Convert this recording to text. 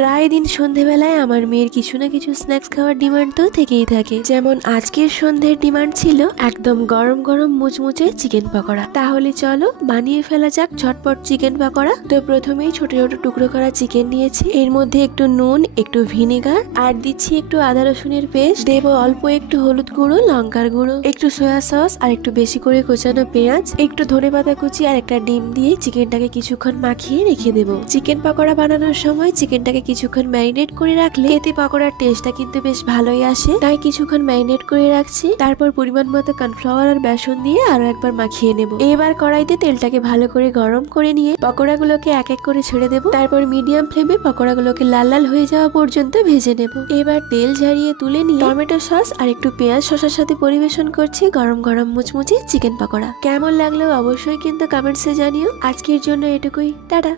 প্রায় দিন সন্ধেবেলায় আমার মেয়ের কিছু না কিছু স্ন্যাক্স খাওয়ার ডিমান্ড তো থেকেই থাকে। যেমন আজকের সন্ধ্যের ডিমান্ড ছিল একদম গরম গরম মুচমুচে চিকেন পকোড়া। তাহলে চলো বানিয়ে ফেলা যাক ঝটপট চিকেন পকোড়া। তো প্রথমেই ছোট ছোট টুকরো করা চিকেন নিয়েছি, এর মধ্যে একটু নুন, একটু ভিনেগার আর দিচ্ছি একটু আদা রসুনের পেস্ট, দেবো অল্প একটু হলুদ গুঁড়ো, লঙ্কার গুঁড়ো, একটু সয়া সস আর একটু বেশি করে কোচানো পেঁয়াজ, একটু ধনেপাতা কুচি আর একটা ডিম দিয়ে চিকেনটাকে কিছুক্ষণ মাখিয়ে রেখে দেবো। চিকেন পকোড়া বানানোর সময় চিকেনটাকে কিছুক্ষণ ম্যারিনেট করে রাখলে এতে পকোড়ার টেস্টটা কিন্তু বেশ ভালোই আসে, তাই কিছুক্ষণ ম্যারিনেট করে রাখছি। তারপর পরিমাণ মতো কর্নফ্লাওয়ার আর বেসন দিয়ে আরো একবার মাখিয়ে নেব। এবার কড়াইতে তেলটাকে ভালো করে গরম করে নিয়ে পকোড়াগুলোকে এক এক করে ছেড়ে দেবো। তারপর মিডিয়াম ফ্লেমে পকোড়াগুলোকে লাল লাল হয়ে যাওয়া পর্যন্ত ভেজে নেব। এবার তেল ঝারিয়ে তুলে নিয়ে টমেটো সস আর একটু পেঁয়াজ শসার সাথে পরিবেশন করছি গরম গরম মুচমুচে চিকেন পকোড়া। কেমন লাগলো অবশ্যই কিন্তু কমেন্টসে জানিও। আজকের জন্য এটুকুই, টাটা।